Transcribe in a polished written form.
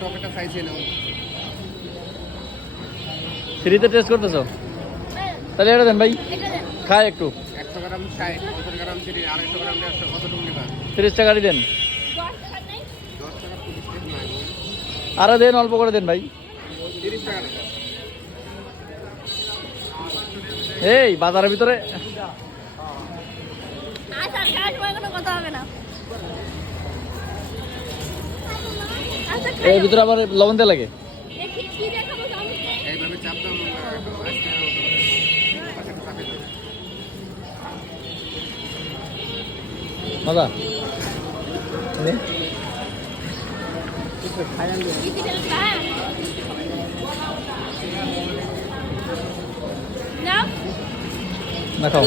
tomato খাইছিল ফ্রিতে test করতেছো তাহলে এটা দেন ভাই খায় একটু 100 গ্রাম 60 50 গ্রাম 30 250 গ্রাম 150 কতটুকু নেবা 30 টাকারই দেন 10 টাকা 30 টাকা নাই আরো দেন অল্প করে দেন ভাই 30 টাকা এই বাজারের ভিতরে এর ভিতরে আবার লবণ দিয়ে লাগে এইভাবে চাপ দাও মজা না খাও